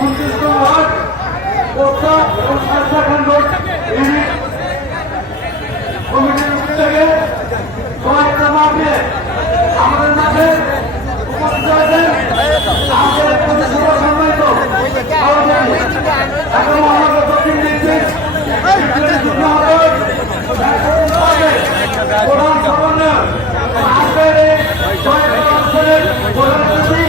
উনত্রিশ নং ওয়ার্ড পোস্তা এবং শাস্তাখান রোড। ইউনিট কমিটির উদ্যোগে কয়েকটা মাঠে আমাদের মাঠে উপস্থিত আছেন আমাদের পরিষেবা সম্মানিত ঢাকা মহানগর দক্ষিণ আহ্বায়ক, প্রধান সমন্বয়ক আজকের এই কয়েকটা অঞ্চলের প্রধান অতিথি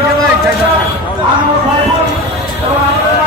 আনোয়ার সাহেব এবং শক্তিশালী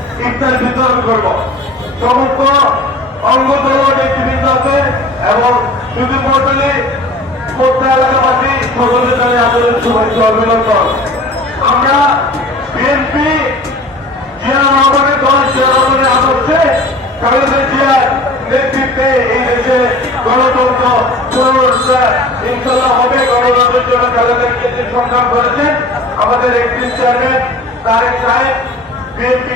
ইফতার বিতরণ করব। সমস্ত আছে এবং যদি মন্ডলী এলাকাবাসী সকলের শুভেচ্ছা অভিনন্দন। আমরা বিএনপি দল আদর্শে জিয়ার নেতৃত্বে এই দেশে গণতন্ত্র ইনশাল্লাহ হবে। গণতন্ত্রের জন্য যে সংগ্রাম করেছেন। আমাদের একটি চেয়ারম্যান তারেক সাহেব বিএনপি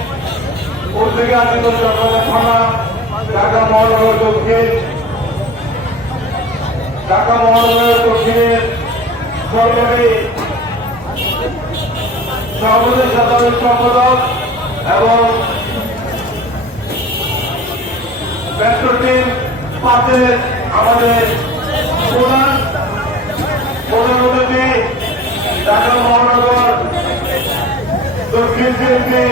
উদ্যোগে চট্টগ্রাম থানা ঢাকা মহানগর দক্ষিণ ঢাকা মহানগর দক্ষিণের সরকারি সভাপতি সাধারণ সম্পাদক এবং মেট্রো টিম আমাদের প্রধান প্রধান অতিথি ঢাকা মহানগর দক্ষিণ বিএনপির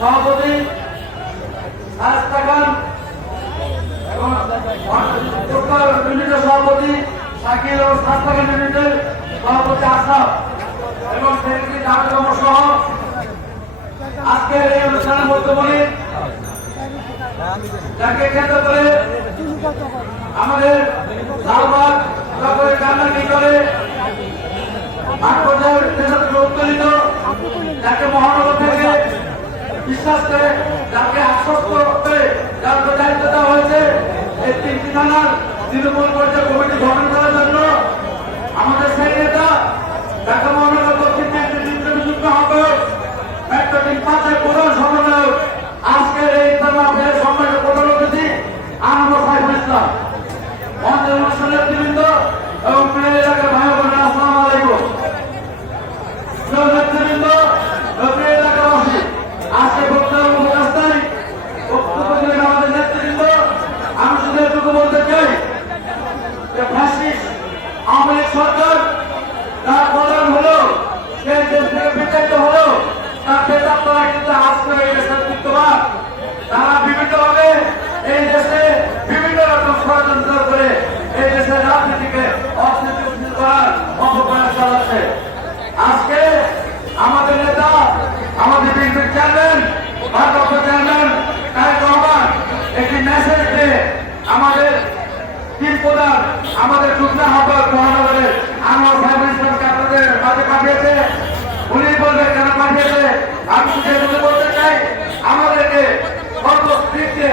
সভাপতি রাস্তা খান এবং ইউনিটের সভাপতি শাকিল ও রাস্তা খান ইউনিটের সভাপতি আসাম এবং সেক্রেটারি জাহাজম সহ আজকের এই অনুষ্ঠানের বর্তমানে যাকে কেন্দ্র করে আমাদের লালবাগ তারপরে কান্নাকি করে পর্যায়ের নেতৃত্ব উত্তোলিত যাকে মহানগর থেকে বিশ্বাস করে যাকে আশ্বস্ত করে যার দায়িত্ব দেওয়া হয়েছে, এই তিনটি থানার তৃণমূল পর্যায়ে কমিটি গঠন করার জন্য আমাদের সেই নেতা ঢাকা মহানগর দক্ষিণ বিএনপি নিযুক্ত হবে মেট্রো তিন পাঁচের প্রধান সমন্বয়ক আজকের এই থানা আপনাদের সম্মানিত প্রধান অতিথি আনন্দ সাইফুল ইসলাম মঞ্চের অনুষ্ঠানের বৃন্দ এবং প্রিয় এলাকার ভাই বোনেরা আসসালামু আলাইকুম প্রিয় নেতৃবৃন্দ ও প্রিয় এলাকাবাসী আজকে বক্তব্য উপস্থান বক্তব্য দিলেন আমাদের নেতৃবৃন্দ আমি শুধু এটুকু বলতে চাই যে ফ্যাসিস্ট আওয়ামী লীগ সরকার, তার পতন হলো, সে হলো, তার প্রেতাত্মারা কিন্তু আজকে এই দেশের বিদ্যমান তারা বিভিন্নভাবে এই দেশে বিভিন্ন রকম ষড়যন্ত্র করে এই দেশের রাজনীতিকে অস্থিতিশীল করার অপপ্রয়াস আজকে আমাদের নেতা, আমাদের বিএনপির চেয়ারম্যান, ভারপ্রাপ্ত চেয়ারম্যান তারেক রহমান একটি মেসেজ দিয়ে আমাদের তিন প্রধান আমাদের যুগ্ম আহ্বায়ক মহানগরের আনোয়ার সাহেব ইসলামকে আপনাদের মাঝে পাঠিয়েছে। উনি বলবে কেন পাঠিয়েছে? আমি সেগুলো বলতে চাই, আমাদেরকে সর্বস্ত্রীকে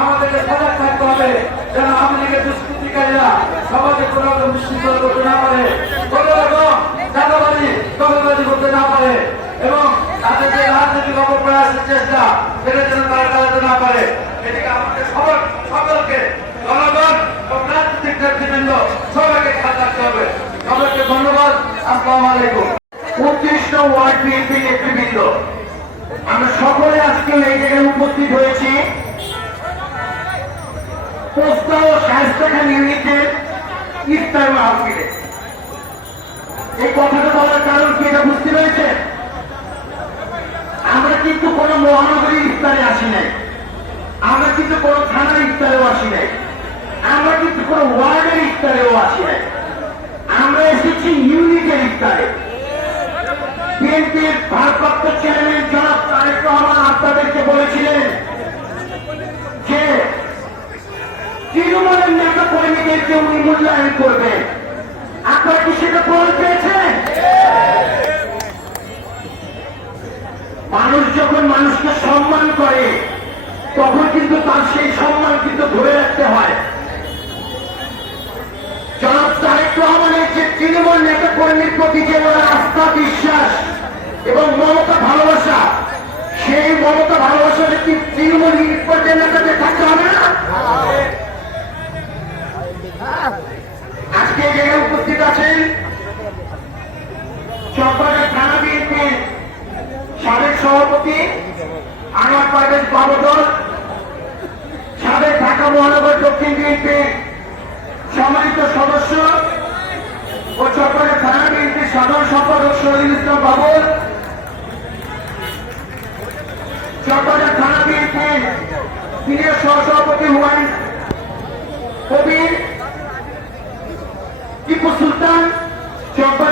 আমাদেরকে সজাগ থাকতে হবে। যেন আমাদেরকে দুষ্কৃতিকারীরা সমাজে কোনো রকম বিশৃঙ্খলা করতে না পারে। কোনো রকম চাঁদাবাজি, দখলবাজি করতে না পারে এবং তাদের যে রাজনৈতিক অপপ্রয়াসের চেষ্টা, সেটা যেন তারা চালাতে না পারে। এদিকে আমাদের সবার সকলকে জনগণ নেতৃবৃন্দ সবাইকে খেয়াল রাখতে হবে সবাইকে ধন্যবাদ, আসসালামু আলাইকুম। উত্তৃষ্ট ওয়ার্ড বিএনপি নেতৃবৃন্দ, আমরা সকলে আজকে এই জায়গায় উপস্থিত হয়েছি। পোস্তা ও স্বাস্থ্যখান ইউনিটের ইফতার মাহফিলে। এই কথাটা বলার কারণ কি এটা বুঝতে পেরেছে আমরা কিন্তু কোনো মহানগরী ইফতারে আসি নাই। আমরা কিন্তু কোনো থানার ইফতারেও আসি নাই। আমরা কিন্তু কোনো ওয়ার্ডের ইফতারেও নাই। আমরা এসেছি ইউনিটের ইফতারে। বিএনপির ভারপ্রাপ্ত চেয়ারম্যান জনাব তারেক রহমান আপনাদেরকে বলেছিলেন যে, তৃণমূলের নেতা কর্মীদেরকে উনি মূল্যায়ন করবেন। আপনারা কি সেটা প্রমাণ পেয়েছেন? মানুষ যখন মানুষকে সম্মান করে, তখন কিন্তু তার সেই সম্মান কিন্তু ধরে রাখতে হয়। তৃণমূল নেতা কর্মীর প্রতি যে আস্থা, বিশ্বাস এবং মমতা ভালোবাসা, সেই মমতা ভালোবাসা কি তৃণমূল পর্যায়ের নেতাদের থাকতে হবে না? আজকে জায়গায় উপস্থিত আছেন চট্টগ্রাম থানা বিএনপির সাবেক সভাপতি, আনোয়ার পারভেজ বাবদল, সাবেক ঢাকা মহানগর দক্ষিণ বিএনপির সম্মানিত সদস্য ও চট্টগ্রাম থানা বিএনপির সাধারণ সম্পাদক শহীদুল ইসলাম বাবুল। চট্টগ্রাম থানা বিএনপির সিনিয়র সহসভাপতি হুমায়ুন কবির। টিপু সুলতান চট্টগ্রাম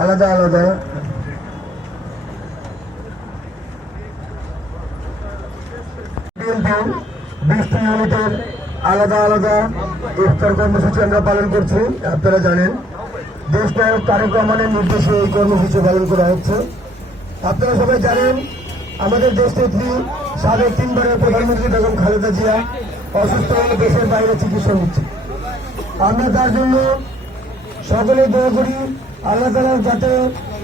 আলাদা আলাদা। বিশটি ইউনিটের আলাদা আলাদা ইফতার কর্মসূচি আমরা পালন করছি, আপনারা জানেন। তারেক রহমানের নির্দেশে এই কর্মসূচি পালন করা হচ্ছে। আপনারা সবাই জানেন, আমাদের দেশ নেত্রী সাবেক তিনবারের প্রধানমন্ত্রী বেগম খালেদা জিয়া অসুস্থ হয়ে দেশের বাইরে চিকিৎসা নিচ্ছে। আমরা তার জন্য সকলে দোয়া করি আল্লাহ তালা যাতে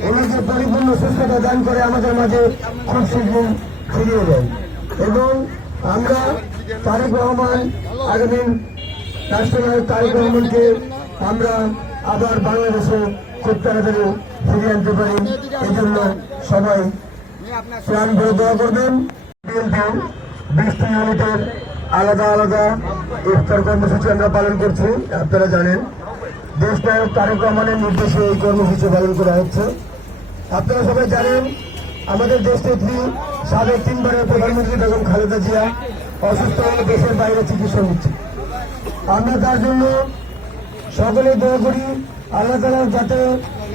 ওনাকে পরিপূর্ণ সুস্থতা দান করে আমাদের মাঝে খুব শীঘ্র ফিরিয়ে দেন। এবং আমরা তারেক রহমান আগামী রাষ্ট্রনায়ক তারেক রহমানকে আমরা আবার বাংলাদেশে খুব তাড়াতাড়ি ফিরিয়ে আনতে পারি। এই জন্য সবাই প্রাণ ভরে দোয়া করবেন। বিশটি ইউনিটের আলাদা আলাদা ইফতার কর্মসূচি আমরা পালন করছি, আপনারা জানেন। দেশ তারেক রহমানের নির্দেশে এই কর্মসূচি পালন করা হচ্ছে। আপনারা সবাই জানেন, আমাদের দেশ নেত্রী সাবেক তিনবারের প্রধানমন্ত্রী বেগম খালেদা জিয়া অসুস্থ হয়ে দেশের বাইরে চিকিৎসা নিচ্ছে আমরা তার জন্য সকলে দোয়া করি, আল্লাহ তালা যাতে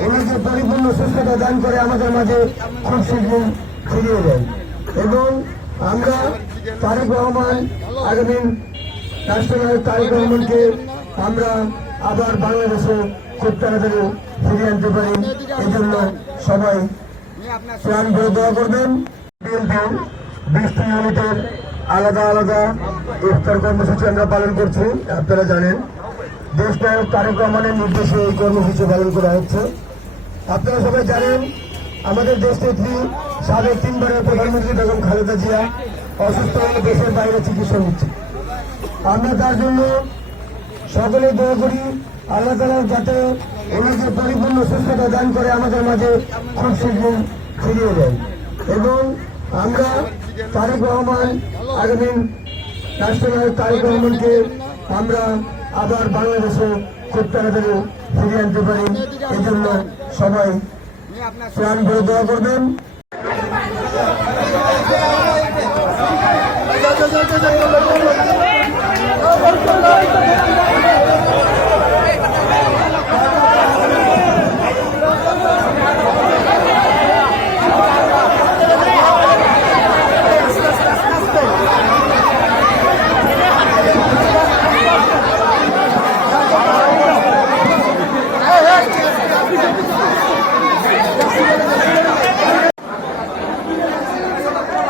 ওনাকে পরিপূর্ণ সুস্থতা দান করে আমাদের মাঝে খুব শীঘ্র ফিরিয়ে দেন। এবং আমরা তারেক রহমান আগামী রাষ্ট্রনায়ক তারেক রহমানকে আমরা আবার বাংলাদেশে খুব তাড়াতাড়ি ফিরিয়ে আনতে পারি। এই জন্য সবাই প্রাণ ভরে দোয়া করবেন। বিশটি ইউনিটের আলাদা আলাদা ইফতার কর্মসূচি আমরা পালন করছি, আপনারা জানেন। দেশ নায়ক তারেক রহমানের নির্দেশে এই কর্মসূচি পালন করা হচ্ছে। আপনারা সবাই জানেন, আমাদের দেশ নেত্রী সাবেক তিনবারের প্রধানমন্ত্রী বেগম খালেদা জিয়া অসুস্থ হয়ে দেশের বাইরে চিকিৎসা নিচ্ছে। আমরা তার জন্য সকলে দোয়া করি আল্লাহ তালা যাতে ওনাকে পরিপূর্ণ সুস্থতা দান করে আমাদের মাঝে খুব শীঘ্র ফিরিয়ে দেয় এবং আমরা তারেক রহমান, আগামী রাষ্ট্রনায়ক তারেক রহমানকে আমরা আবার বাংলাদেশে খুব তাড়াতাড়ি ফিরিয়ে আনতে পারি। এই জন্য সবাই প্রাণ ভরে দোয়া করবেন।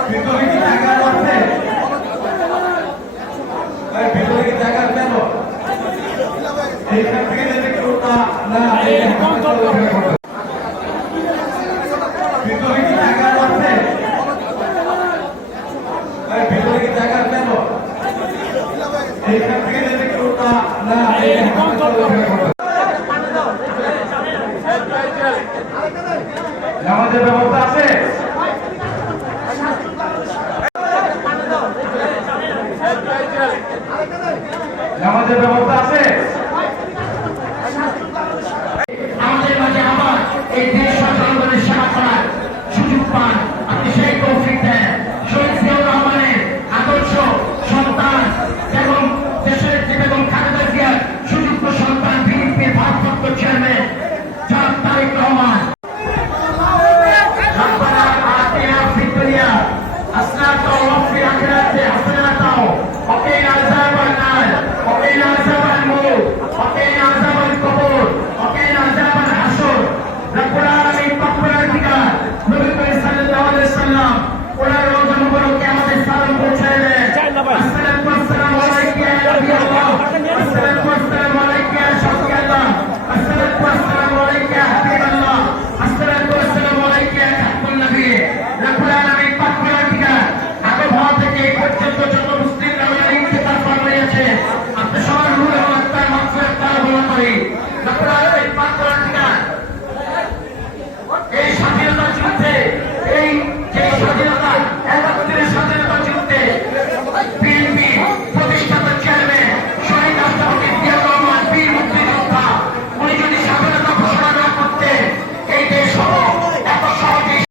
ভিতরে কি জায়গা আছে এই ভিতরে কি জায়গা দেব এইখান থেকে যদি কেউ না না এইখান থেকে চলে যাবে। ভিতরে কি জায়গা আছে এই ভিতরে কি জায়গা দেব এইখান